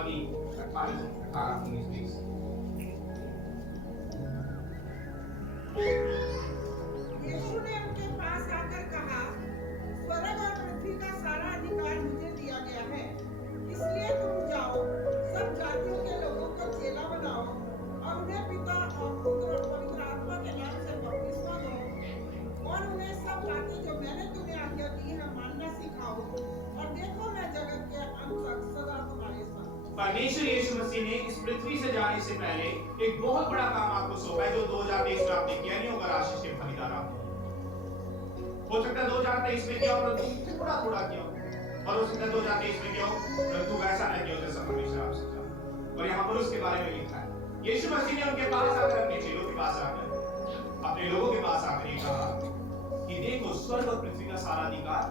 मत्ती 28:18-19। यीशु ने उनके पास आकर कहा, स्वर्ग और पृथ्वी का सारा अधिकार मुझे दिया गया है, इसलिए तुम जाओ, सब जातियों के लोगों को चेला बनाओ और उन्हें पिता और पुत्र और पवित्र आत्मा के नाम से बपतिस्मा दो और उन्हें सब बातें जो मैंने तुम्हें आज्ञा दी है मानना सिखाओ, और देखो मैं जगत के अंत तक सदा तुम्हारे साथ। परमेश्वर यीशु मसीह ने इस पृथ्वी से जाने से पहले एक बहुत बड़ा काम आपको सौंपा है जो 2023 में आपने किया नहीं होगा। आशीष के भागीदार आप हो सकता है 2023 में क्या हो, थोड़ा थोड़ा किया, और हो सकता है 2023 में क्या हो, परंतु वैसा नहीं किया जैसा परमेश्वर आपसे चाहता। और यहाँ पर उसके बारे में लिखा है, यीशु मसीह ने उनके पास आकर, अपने चेलों के पास आकर, अपने लोगों के पास आकर ये कहा कि देखो स्वर्ग और पृथ्वी का सारा अधिकार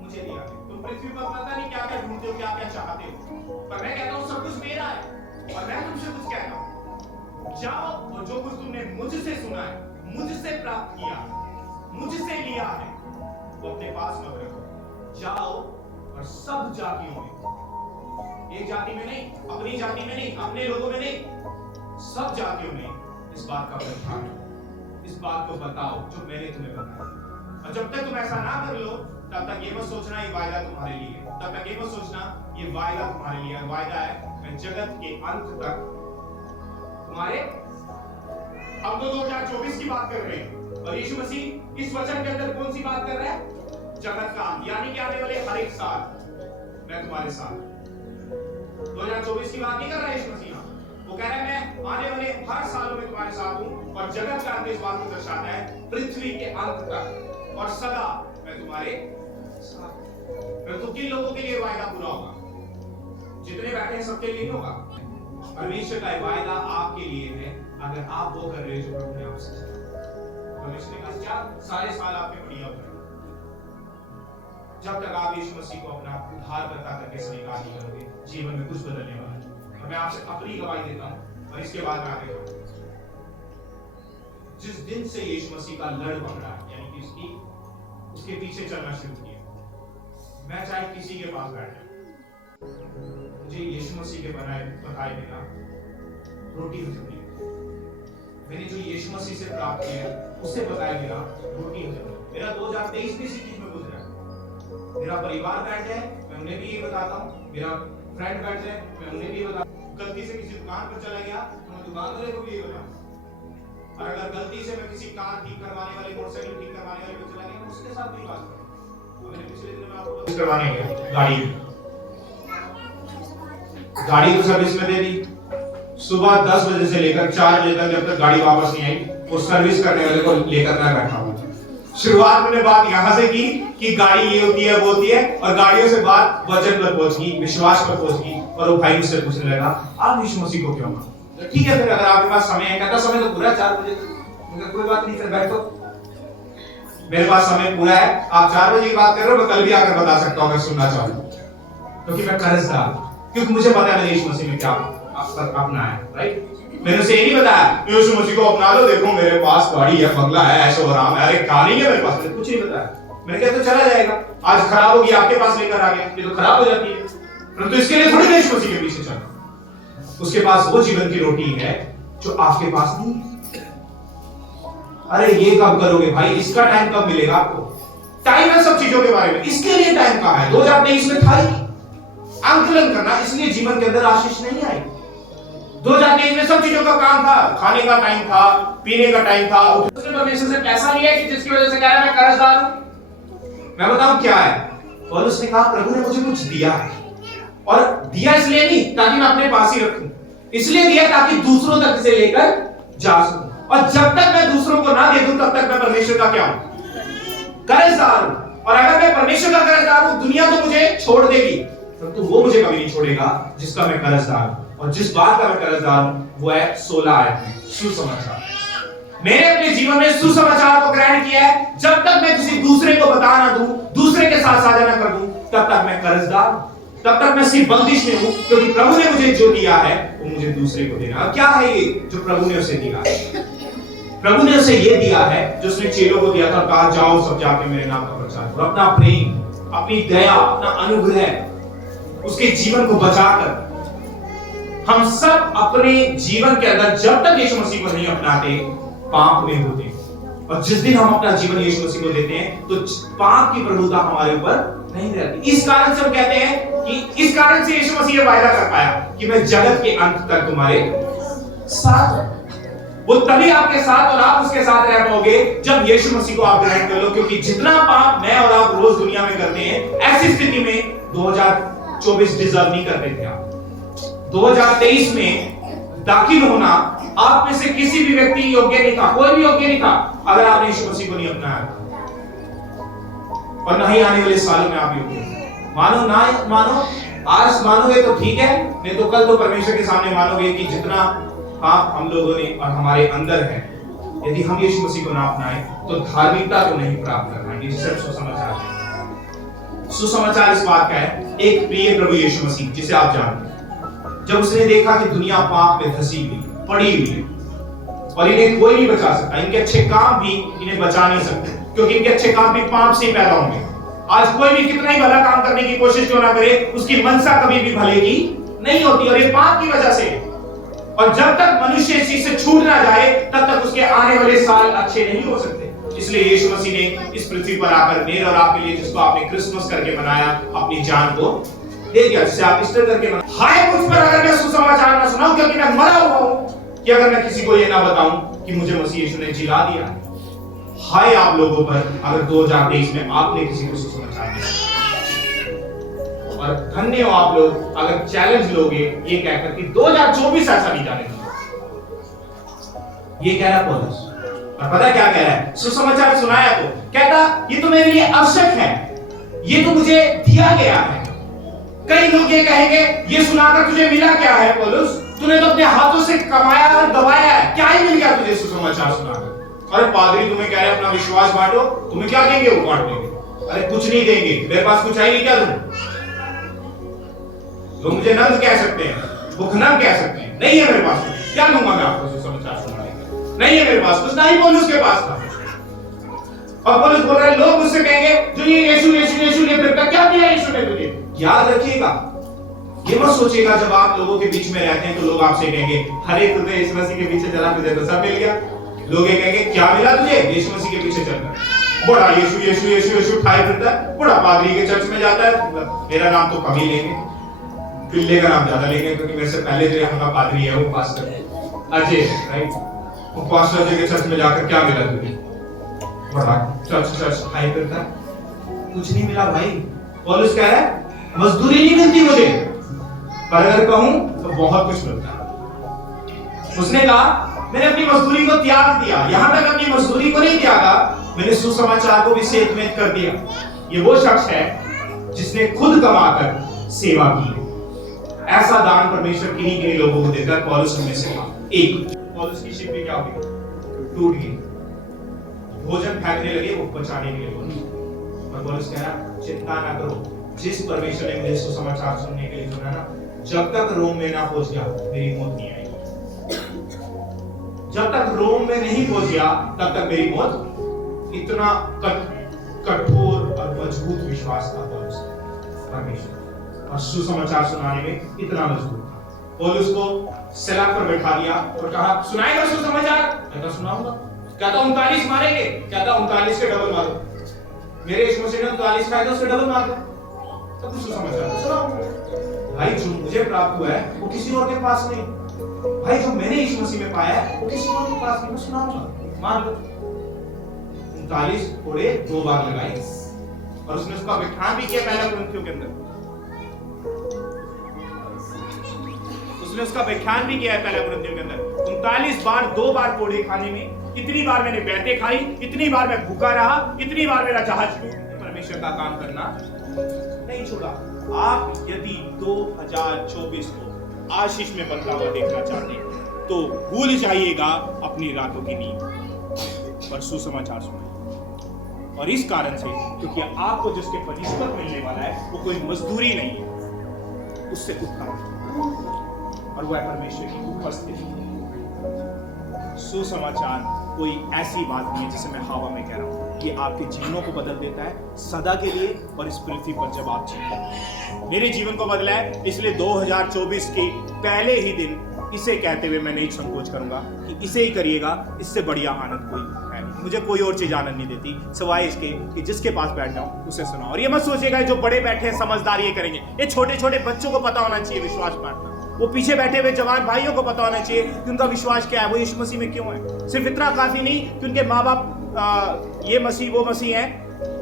मुझे दिया है। तुम पृथ्वी पर पता नहीं क्या क्या ढूंढते हो, क्या क्या चाहते हो, पर मैं कहता हूँ सब कुछ मेरा है। और मैं तुमसे कुछ कहता हूँ, जाओ और जो कुछ तुमने मुझसे सुना है, मुझसे प्राप्त किया, मुझसे लिया है, वो अपने पास मत रखो। जाओ और सब जातियों में, एक जाति में नहीं, अपनी जाति में नहीं, अपने लोगों में नहीं, सब जातियों में इस बात का प्रचार, इस बात को बताओ जो मैंने तुम्हें बताया। और जब तक तुम ऐसा ना कर लो, तब तक ये मत सोचना ये वायदा तुम्हारे लिए है, तब तक ये मत सोचना ये वायदा तुम्हारे लिए है। वायदा है मैं जगत के अंत तक तुम्हारे, हम तो 2024 की बात कर रहे हैं और यीशु मसीह इस वचन के अंदर कौन सी बात कर रहे हैं? जगत का अंत, यानी कि आने वाले हर एक साल मैं तुम्हारे साथ। 2024 की बात नहीं कर रहा है यीशु मसीह, वो कह रहा है मैं आने वाले हर सालों में तुम्हारे साथ हूं। और जगत का अंत इस बात को दर्शाता है पृथ्वी के अंत तक, और सदा मैं तुम्हारे साथ। परंतु किन लोगों के लिए वायदा पूरा होगा? जितने बैठे हैं सबके लिए नहीं होगा। परमेश्वर का वायदा आपके लिए है अगर आप वो कर रहे हो जो प्रभु ने आपसे कहा। परमेश्वर ने कहा क्या सारे साल आपने बढ़िया करें, जब तक आप यीशु मसीह को अपना उद्धारकर्ता करके स्वीकार नहीं करोगे, जीवन में कुछ बदलने वाला है। और मैं आपसे अपनी गवाही देता हूं और इसके बाद मैं आगे बढ़ूंगा। जिस दिन से यीशु मसीह का लड़ पकड़ा, यानी कि उसके पीछे चलना शुरू किया, मैं चाहे किसी के पास बैठ जाऊं, मुझे यीशु मसीह के बताए बिना रोटी हजम नहीं। मैंने जो यीशु मसीह से प्राप्त किया उससे बताए बिना रोटी हजम नहीं। मेरा 2023 भी इसी चीज में गुजरा है। मेरा परिवार बैठ जाए मैं उन्हें भी ये बताता हूँ, मेरा फ्रेंड बैठ जाए मैं उन्हें भी ये बताता हूँ। गलती से किसी दुकान पर चला गया तो मैं दुकान वाले को भी ये बताऊँ। और अगर गलती से मैं किसी कार ठीक करवाने वाले, मोटरसाइकिल ठीक करवाने वाले को चला गया तो उसके साथ भी बात करूं। मैंने पिछले दिन में आपको करवाने गया गाड़ी तो सर्विस में दे दी, सुबह 10 बजे से लेकर 4 बजे तक, जब तक गाड़ी वापस नहीं आई, वो सर्विस करने वाले को लेकर मैं बैठा हुआ। शुरुआत मैंने बात यहां से की कि गाड़ी ये होती है वो होती है, और गाड़ियों से बात वचन पर पहुंच गई, विश्वास पर पहुंच गई। और वो भाई मुझसे पूछने लगा आप यीशु मसीह को क्यों मानते? ठीक है फिर अगर आपके पास समय है, कहता समय तो पूरा 4 बजे तक, मुझे कोई बात नहीं, फिर बैठो, मेरे पास समय पूरा है। आप 4 बजे की बात कर रहे हो, मैं कल भी आकर बता सकता हूं अगर सुनना चाहो, क्योंकि मैं कर्जदार हूं, क्योंकि मुझे पता है यीशु मसीह में क्या अपना है। राइट, मैंने उसे ये नहीं बताया यीशु मसीह को अपना लो, देखो मेरे पास गाड़ी है, बंगला है, ऐशो आराम है। अरे क्या नहीं है मेरे पास, मैंने कुछ नहीं बताया। मैंने कहा तो चला जाएगा, आज खराब होगी आपके पास लेकर आ गया, ये तो खराब हो जाती है। परंतु इसके लिए थोड़ी यीशु मसीह के पीछे चलना। उसके पास वो जीवन की रोटी है जो आपके पास नहीं है। अरे ये कब करोगे भाई, इसका टाइम कब मिलेगा आपको? टाइम है सब चीजों के बारे में, इसके लिए टाइम कहां है? 2023 में था ही आंकलन करना, इसलिए जीवन के अंदर आशीष नहीं आई। 2023 में सब चीजों का काम था, खाने का टाइम था, पीने का टाइम था। उसने परमेश्वर से पैसा लिया कि जिसकी वजह से कह रहा है मैं कर्जदार हूं। मैं बताऊं क्या है, पौलुस ने कहा प्रभु ने मुझे कुछ दिया है, और दिया इसलिए नहीं ताकि मैं अपने पास ही रखूं, इसलिए दिया ताकि दूसरों तक इसे लेकर जा सकूं। और जब तक मैं दूसरों को ना दे दूं तब तक मैं परमेश्वर का क्या हूं? कर्जदार हूं। और अगर मैं परमेश्वर का कर्जदार हूं, दुनिया तो मुझे छोड़ देगी, परंतु वो मुझे कभी नहीं छोड़ेगा जिसका मैं कर्जदार हूं। और जिस बात का मैं कर्जदार हूं वो है 16 आयत में सुसमाचार। मैंने अपने जीवन में सुसमाचार को ग्रहण किया है। जब तक मैं किसी दूसरे को बता ना दूं, दूसरे के साथ साझा ना कर दूं, तब तक मैं कर्जदार हूं, तब तक मैं सिर्फ बंदिश में हूं, क्योंकि प्रभु ने मुझे जो दिया है वो मुझे दूसरे को देना। और क्या है ये जो प्रभु ने उसे दिया है? प्रभु ने उसे ये दिया है जो उसने चेलों को दिया था, कहा जाओ सब जाके मेरे नाम का प्रचार करो। अपना प्रेम, अपनी दया, अपना अनुग्रह, उसके जीवन को बचाकर हम सब अपने जीवन के अंदर जब तक यीशु मसीह को नहीं अपनाते पाप में होते हैं, और जिस दिन हम अपना जीवन यीशु मसीह को देते हैं तो पाप की प्रभुता हमारे ऊपर नहीं रहती। इस कारण से हम कहते हैं कि इस कारण से यीशु मसीह ये वायदा कर पाया कि मैं जगत के अंत तक तुम्हारे साथ हूं। वो तभी आपके साथ और आप उसके साथ रह पाओगे जब यीशु मसीह को आप ग्रहण कर लो, क्योंकि जितना पाप मैं और आप रोज दुनिया में करते हैं, ऐसी स्थिति में 2024 डिजर्व नहीं करते थे आप। 2023 में दाखिल होना आप में से किसी भी व्यक्ति योग्य नहीं था, कोई भी योग्य नहीं था अगर आपने यीशु मसीह को नहीं अपनाया, और नहीं आने वाले सालों में आप योग्य। मानो ना मानो, आज मानोगे तो ठीक है, नहीं तो कल तो परमेश्वर के सामने मानोगे कि जितना पाप हम लोगों ने और हमारे अंदर है, यदि हम यीशु मसीह को ना अपनाएं तो धार्मिकता को नहीं प्राप्त करना। ये सिर्फ सुसमाचार है। सुसमाचार इस बात का है, एक प्रिय प्रभु यीशु मसीह जिसे आप जानते हैं, जब उसने देखा कि दुनिया पाप में धसी हुई पड़ी हुई है और इन्हें कोई नहीं बचा सकता, इनके अच्छे काम भी इन्हें बचा नहीं सकते, क्योंकि इनके अच्छे काम भी पाप से ही पैदा होंगे। आज कोई भी कितना ही भला काम करने की कोशिश क्यों ना करे, उसकी मनसा कभी भी भले की नहीं होती, और ये पाप की वजह से। और जब तक मनुष्य इस चीज से छूट ना जाए तब तक उसके आने वाले साल अच्छे नहीं हो सकते। इसलिए यीशु मसीह ने इस पृथ्वी पर आकर मेरे और आपके लिए, जिसको आपने क्रिसमस करके मनाया, अपनी जान को दे दिया, जिसे आप ईस्टर करके मनाया। हाय मुझ पर अगर मैं सुसमाचार ना सुनाऊं, क्योंकि मैं मरा हुआ हूं, कि अगर मैं किसी को ये ना बताऊं कि मुझे मसीह यीशु ने जिला दिया। हाय आप लोगों पर अगर 2023 में आपने किसी को सुसमाचार दिया, और धन्य हो आप लोग अगर चैलेंज लोगे ये कहकर कि 2024 ऐसा नहीं जाने। ये कह रहा पौलुस, और पता क्या कह रहा है? सुसमाचार सुनाया तो कहता ये तो मेरे लिए आवश्यक है, ये तो मुझे दिया गया है। कई लोग ये कहेंगे ये सुनाकर तुझे मिला क्या है पौलुस? तूने तो अपने हाथों से कमाया और दबाया है, क्या ही मिल गया तुझे सुसमाचार सुनाकर? अरे पादरी तुम्हें कह रहे अपना विश्वास बांटो, तुम्हें क्या देंगे? वो बांट देंगे। अरे कुछ नहीं देंगे, मेरे पास कुछ है नहीं, क्या तुम तो मुझे नंद कह सकते हैं, भुखनंग कह सकते हैं, नहीं है मेरे पास, क्या दूंगा मैं आपको सुसमाचार सुनाने के? नहीं है मेरे पास कुछ, नहीं पौलुस के पास था। और पौलुस बोल रहा है लोग मुझसे कहेंगे जो ये यीशु यीशु यीशु ने फिरता, क्या दिया यीशु ने तुझे? याद रखिएगा, ये मत सोचिएगा जब आप लोगों के बीच में रहते हैं तो लोग आपसे कहेंगे अरे तुझे यीशु मसीह के पीछे चला, तुझे तो सब मिल गया। लोग ये कहेंगे क्या मिला तुझे? यीशु मसीह के पीछे चलकर। बड़ा यीशु यीशु यीशु यीशु उठाए फिरता है, बड़ा पादरी के चर्च में जाता है, मेरा नाम तो कम ही लेंगे, पिल्ले का नाम ज्यादा लेंगे, क्योंकि मेरे से पहले जो यहाँ का पादरी है वो पास्टर अजय, राइट? वो पास्टर अजय के चर्च में जाकर क्या मिला तुझे? बड़ा चर्च हाई करता है, कुछ नहीं मिला भाई। पौलुस कह रहा है मजदूरी नहीं मिलती मुझे, पर अगर कहूं तो बहुत कुछ मिलता है। उसने कहा मैंने अपनी मजदूरी को त्याग दिया, यहां तक अपनी मजदूरी को नहीं त्यागा, मैंने सुसमाचार को भी सेवमेंट कर दिया। ये वो शख्स है जिसने खुद कमाकर सेवा की है। ऐसा दान परमेश्वर किन्हीं लोगों को देता है। पौलुस में से एक पौलुस की शिप क्या हुई? टूट गई, भोजन फेंकने लगे वो बचाने के लिए। और पौलुस कह रहा चिंता ना करो, जिस परमेश्वर ने मुझे सुसमाचार सुनने के लिए चुना ना, जब तक रोम में ना पहुंच गया मेरी मौत नहीं आएगी। जब तक रोम में नहीं पहुंच गया तब तक मेरी मौत। इतना कठोर और मजबूत विश्वास था पौलुस परमेश्वर, और सुसमाचार सुनाने में इतना मजबूत था। पौलुस को सलाख पर बैठा दिया और कहा सुनाएगा सुसमाचार? कहता सुनाऊंगा। कहता 39 मारेंगे? कहता 39 के डबल मारो। मेरे यीशु मसीह ने 39 खाए तो उसके डबल मार दो, तब सुसमाचार सुनाओ। भाई जो मुझे प्राप्त हुआ है वो किसी और के पास नहीं, भाई जो मैंने यीशु मसीह में पाया है वो किसी और के पास नहीं, मैं सुनाऊंगा। मार दो। 39 घोड़े 2 बार लगाए, और उसने उसका व्याख्यान भी किया पहला कुरिन्थियों के अंदर। उसने उसका व्याख्यान भी किया है पहला कुरिन्थियों के अंदर। 39 बार 2 बार कोड़े खाने में, इतनी बार मैंने बैठे खाई, इतनी बार मैं भूखा रहा, इतनी बार मेरा जहाज परमेश्वर का काम करना नहीं छोड़ा। आप यदि 2024 को आशीष में बनता हुआ देखना चाहते हैं तो भूल जाइएगा अपनी रातों की नींद और सुसमाचार सुनिए। और इस कारण से क्योंकि आपको जिसके परिश्रम मिलने वाला है वो कोई मजदूरी नहीं है, उससे उपकार और वह परमेश्वर की उपस्थिति। सुसमाचार कोई ऐसी बात नहीं है जिसे मैं हवा में कह रहा हूं, ये आपके जीवनों को बदल देता है सदा के लिए और इस पृथ्वी पर जब आप जीते हैं। मेरे जीवन को बदला है, इसलिए 2024 के पहले ही दिन इसे कहते हुए मैं नहीं संकोच करूंगा कि इसे ही करिएगा, इससे बढ़िया आनंद कोई है नहीं। मुझे कोई और चीज आनंद नहीं देती सिवाय इसके कि जिसके पास बैठ जाऊं उसे सुनाओ। और ये मत सोचिएगा जो बड़े बैठे हैं समझदार ये करेंगे, ये छोटे छोटे बच्चों को पता होना चाहिए विश्वास बांटना। वो पीछे बैठे हुए जवान भाइयों को पता होना चाहिए कि उनका विश्वास क्या है, वो यीशु मसीह में क्यों है। सिर्फ इतना काफी नहीं कि उनके माँ बाप ये मसीह वो मसीह है,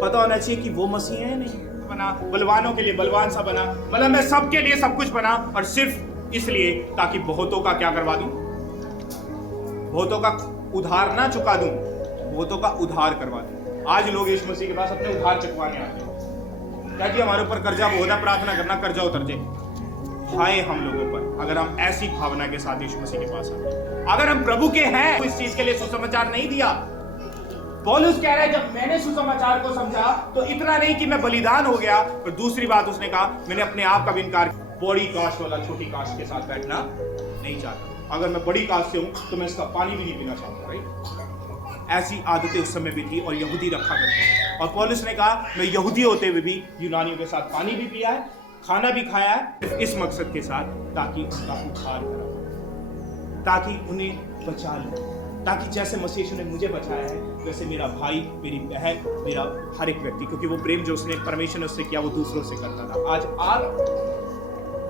पता होना चाहिए कि वो मसीह है नहीं बना, बलवानों के लिए बलवान सा बना, मतलब मैं सबके लिए सब कुछ बना, और सिर्फ इसलिए ताकि बहुतों का क्या करवा दूं, बहुतों का उधार ना चुका दूं, बहुतों का उधार करवा दूं। आज लोग यीशु मसीह के पास अपने उधार चुकवाने आते हैं ताकि हमारे ऊपर कर्जा बहुधा प्रार्थना करना, कर्जा उतर जाए। हाय हम लोगों पर अगर हम ऐसी भावना के साथ यीशु मसीह के पास आते हैं। अगर हम प्रभु के हैं तो इस चीज के लिए सुसमाचार नहीं दिया। पौलुस कह रहा है जब मैंने सुसमाचार को समझा तो इतना नहीं कि मैं बलिदान हो गया, और दूसरी बात उसने कहा मैंने अपने आप का भी इनकार, बड़ी कास्ट वाला छोटी कास्ट के साथ बैठना नहीं चाहता। अगर मैं बड़ी कास्ट से हूं तो मैं इसका पानी भी नहीं पीना चाहता। राइट, ऐसी आदतें उस समय भी थी और यहूदी रखा करते। और पौलुस ने कहा मैं यहूदी होते हुए भी यूनानियों के साथ पानी भी पिया है, खाना भी खाया है, इस मकसद के साथ ताकि उनका उद्धार करा, ताकि उन्हें बचा लो, ताकि जैसे मसीह ने मुझे बचाया है वैसे मेरा भाई, मेरी बहन, मेरा हर एक व्यक्ति, क्योंकि वो प्रेम जो उसने परमेश्वर ने उससे किया वो दूसरों से करता था। आज आप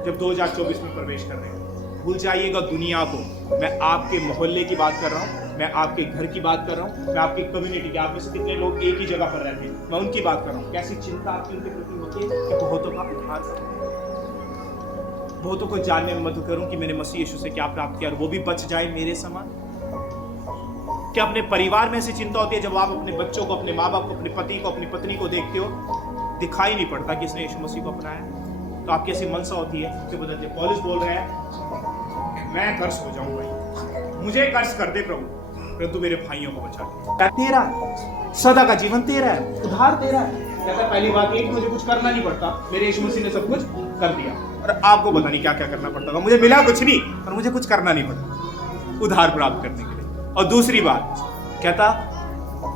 जब 2024 में प्रवेश कर रहे हैं, भूल जाइएगा दुनिया को। मैं आपके मोहल्ले की बात कर रहा हूँ, मैं आपके घर की बात कर रहा हूँ, मैं आपकी कम्युनिटी की, आप में से कितने लोग एक ही जगह पर रहते हैं, मैं उनकी बात कर रहा हूँ। कैसी चिंता आपकी उनके प्रति होती है कि बहुतों का उद्धार करूं, बहुतों को जानने में मदद करूं कि मैंने मसीह यीशु से क्या प्राप्त किया और वो भी बच जाए मेरे समान। क्या अपने परिवार में ऐसी चिंता होती है जब आप अपने बच्चों को, अपने माँ बाप को, अपने पति को, अपनी पत्नी को देखते हो, दिखाई नहीं पड़ता कि इसने यीशु मसीह को अपनाया, तो आपकी ऐसी मनसा होती है कि बदलते। पौलुस बोल रहे हैं मैं कर्ज हो जाऊं भाई, मुझे कर्ज कर दे प्रभु, परंतु मेरे भाइयों को बचा ले। तेरा सदा का जीवन तेरा है, उधार तेरा है। कहता है पहली बात ये कि मुझे कुछ करना नहीं पड़ता, मेरे यीशु मसीह ने सब कुछ कर दिया, और आपको पता नहीं क्या क्या करना पड़ता होगा। मुझे मिला कुछ नहीं और मुझे कुछ करना नहीं पड़ता उधार प्राप्त करने के लिए। और दूसरी बात कहता,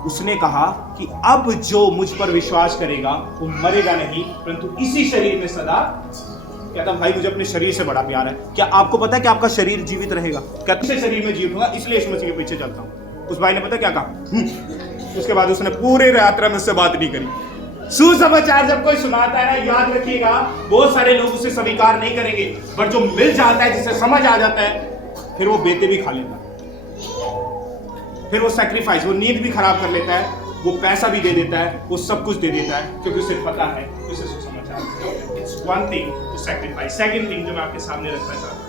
उसने कहा कि अब जो मुझ पर विश्वास करेगा वो मरेगा नहीं परंतु इसी शरीर में सदा। कहता भाई मुझे अपने शरीर से बड़ा प्यार है। क्या आपको पता है कि आपका शरीर जीवित रहेगा? कहता इसी शरीर में जीवित होगा इसलिए यीशु मसीह के पीछे चलता हूं। उस भाई ने पता क्या कहा? उसके बाद उसने पूरे यात्रा में उससे बात नहीं करी। सुसमाचार जब कोई सुनाता है ना, याद रखिएगा बहुत सारे लोग उसे स्वीकार नहीं करेंगे, पर जो मिल जाता है, जिसे समझ आ जाता है, फिर वो बेटे भी खा लेता है, फिर वो सैक्रिफाइस, वो नींद भी खराब कर लेता है, वो पैसा भी दे देता है, वो सब कुछ दे देता है, क्योंकि उसे पता है उसे सुसमाचार। It's one thing to sacrifice. Second thing जो मैं आपके सामने रखना चाहता हूं,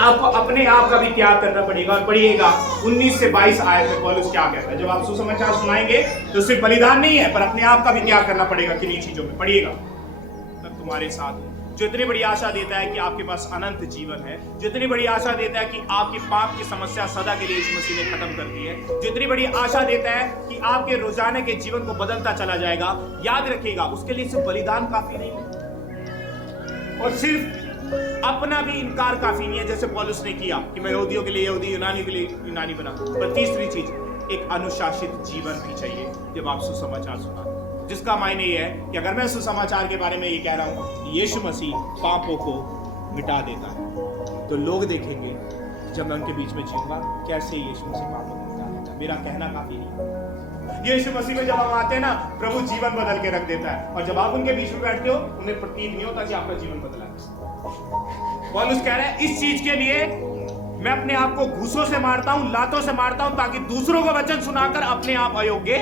आपको अपने आप का भी त्याग करना पड़ेगा। और पढ़िएगा 19 से 22 आयत में पौलुस क्या कहता है। जब आप सुसमाचार सुनाएंगे तो सिर्फ बलिदान नहीं है, पर अपने आप का भी त्याग करना पड़ेगा किन्हीं चीजों में। पढ़िएगा, मैं तुम्हारे साथ हूं, जो इतनी बड़ी आशा देता है कि आपके पास अनंत जीवन है, जो इतनी बड़ी आशा देता है कि आपकी पाप की समस्या सदा के लिए यीशु मसीह ने खत्म कर दी है, जो इतनी बड़ी आशा देता है कि आपके रोजाना के जीवन को बदलता चला जाएगा। याद रखिएगा उसके लिए सिर्फ बलिदान काफी नहीं है, और सिर्फ अपना भी इनकार काफी नहीं है जैसे पौलुस ने किया कि मैं यहूदियों के लिए यहूदी, यूनानियों के लिए यूनानी बना। पर तीसरी चीज, एक अनुशासित जीवन भी चाहिए जब आप सुसमाचार सुनाते, जिसका मायने ये है कि अगर मैं सुसमाचार के बारे में ये कह रहा हूं कि यीशु मसीह पापों को मिटा देता है, तो लोग देखेंगे जब मैं उनके बीच में जीऊंगा कैसे यीशु मसीह पापों को मिटा देता है। मेरा कहना काफी नहीं। यीशु मसीह में जब हम आते हैं ना, प्रभु जीवन बदल के रख देता है, और जब आप उनके बीच में बैठते हो उन्हें प्रतीत नहीं होता कि आपका जीवन बदला है। पौलुस कह रहा है इस चीज के लिए मैं अपने आप को घूसों से मारता हूं, लातों से मारता हूं, ताकि दूसरों को वचन सुनाकर अपने आप अयोग्य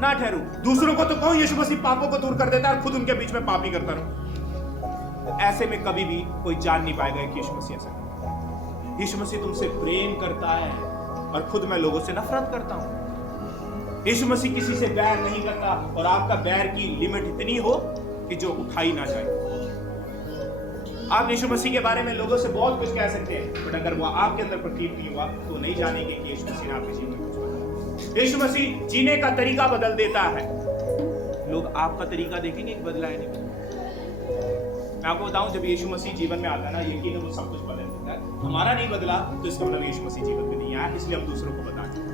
ना ठहरूं। दूसरों को तो कहूं यीशु मसीह पापों को दूर कर देता है और खुद उनके बीच में पापी करता रहूं। तो ऐसे में कभी भी कोई जान नहीं पाएगा कि यीशु मसीह ऐसा करता है। यीशु मसीह तुमसे प्रेम करता है और खुद मैं लोगों से नफरत करता हूं। यीशु मसीह किसी से बैर नहीं करता, और आपका बैर की लिमिट इतनी हो कि जो उठाई ना जाए। आप यीशु मसीह के बारे में लोगों से बहुत कुछ कह सकते हैं, बट अगर वो आपके अंदर प्रतीत नहीं हुआ तो नहीं जानेंगे कि यीशु मसीह ने आपके जीवन में कुछ बदला। यीशु मसीह जीने का तरीका बदल देता है। लोग आपका तरीका देखेंगे कि बदला है नहीं बदला। मैं आपको बताऊं, जब यीशु मसीह जीवन में आता है ना, यकीन है वो सब कुछ बदल देता है। हमारा नहीं बदला तो इसका मतलब यीशु मसीह जीवन में नहीं आया, इसलिए हम दूसरों को बताते हैं।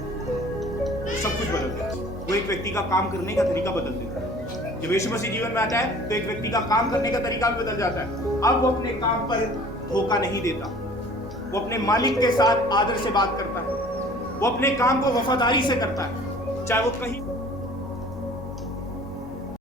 सब कुछ बदल देता है। वो एक व्यक्ति का काम करने का तरीका बदल देता है। जब यीशु मसीह जीवन में आता है तो एक व्यक्ति का काम करने का तरीका भी बदल जाता है। अब वो अपने काम पर धोखा नहीं देता, वो अपने मालिक के साथ आदर से बात करता है, वो अपने काम को वफादारी से करता है, चाहे वो कहीं